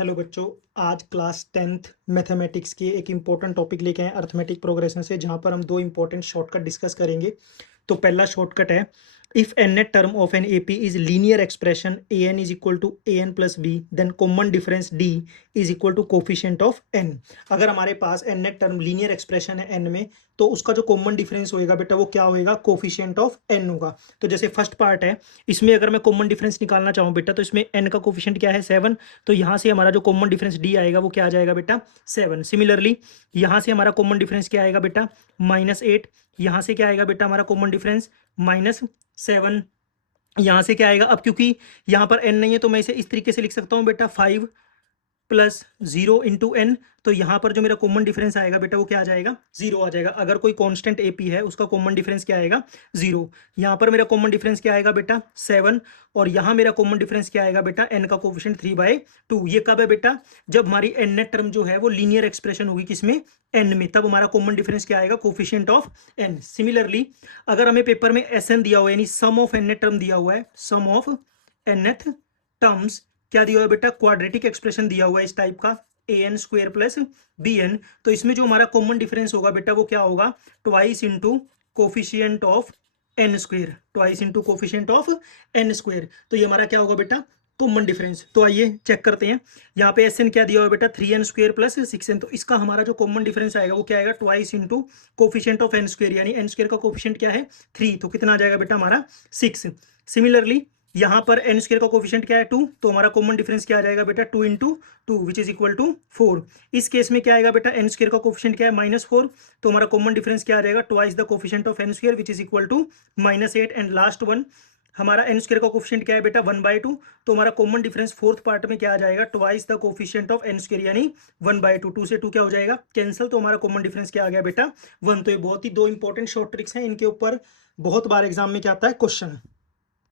Hello बच्चों। आज class 10th mathematics के एक इम्पॉर्टेंट टॉपिक लेके आए अर्थमेटिक प्रोग्रेशन से, जहां पर हम दो इम्पॉर्टेंट शॉर्टकट डिस्कस करेंगे। तो पहला शॉर्टकट है, if nth term of an AP is linear expression a n is equal to a n plus b, then common difference d is equal to coefficient of n. अगर हमारे पास nth term linear expression है n में, तो उसका जो common difference होएगा बेटा वो क्या होएगा, कोफिशिएंट ऑफ एन होगा। तो जैसे फर्स्ट पार्ट है, इसमें अगर मैं कॉमन डिफरेंस निकालना चाहूँ बेटा, तो इसमें एन का कोफिशिएंट क्या है, 7। तो यहाँ से हमारा जो कॉमन डिफरेंस डी आएगा वो क्या आ जाएगा बेटा, 7। सिमिलरली यहाँ से हमारा कॉमन डिफरेंस क्या आएगा बेटा, -8। यहाँ से क्या आएगा बेटा हमारा कॉमन डिफरेंस, -7। यहाँ से क्या आएगा, अब क्योंकि यहाँ पर n नहीं है तो मैं इसे इस तरीके से लिख सकता हूँ बेटा, 5 प्लस 0 × n। तो यहाँ पर जो मेरा कॉमन डिफरेंस आएगा बेटा वो क्या आ जाएगा, 0 आ जाएगा। अगर कोई कांस्टेंट एपी है उसका कॉमन डिफरेंस क्या आएगा, 0। यहाँ पर मेरा कॉमन डिफरेंस क्या आएगा बेटा, 7। और यहाँ मेरा कॉमन डिफरेंस क्या आएगा बेटा, n का कोफिशिएंट 3/2। ये कब है बेटा, जब हमारी n नेट टर्म जो है वो लीनियर एक्सप्रेशन होगी, किसमें, n में, तब हमारा कॉमन डिफरेंस क्या आएगा, कोफिशिएंट ऑफ n। सिमिलरली अगर हमें पेपर में SN दिया हुआ है, यानी सम ऑफ n नेट टर्म दिया हुआ है, सम ऑफ n नेट टर्म्स क्या दिया हुआ है बेटा, क्वाड्रेटिक एक्सप्रेशन दिया हुआ है इस टाइप का, an² प्लस bn। तो इसमें जो हमारा कॉमन डिफरेंस होगा बेटा वो क्या होगा, twice into coefficient of n², twice into coefficient of n²। तो ये हमारा क्या होगा बेटा, कॉमन डिफरेंस। तो आइए चेक करते हैं। यहाँ पे SN क्या दिया हुआ है बेटा, 3n² प्लस 6n। तो इसका हमारा जो कॉमन डिफरेंस आएगा वो क्या आएगा, twice into coefficient of n², यानी n² का कोफिशियंट क्या है, 3। तो कितना आ जाएगा बेटा हमारा, 6। सिमिलरली यहाँ पर n² का कोफिशिएंट क्या है, 2। तो हमारा कॉमन डिफरेंस क्या आ जाएगा बेटा, 2 × 2 विच इज इक्वल टू 4। इस केस में क्या आएगा बेटा, n² का कोफिशिएंट क्या है, -4। तो हमारा कॉमन डिफरेंस क्या आ जाएगा, twice the coefficient of n² which is equal to -8। And last one, हमारा n² का कोफिशिएंट क्या है बेटा, 1/2। तो हमारा कॉमन डिफरेंस फोर्थ पार्ट में क्या आ जाएगा, twice the coefficient of n², यानी 1/2। 2 से 2 क्या हो जाएगा, कैंसिल। तो हमारा कॉमन डिफरेंस क्या आ गया बेटा, 1। तो ये बहुत ही दो इंपॉर्टेंट शॉर्ट ट्रिक्स हैं, इनके ऊपर बहुत बार एग्जाम में क्या आता है, क्वेश्चन।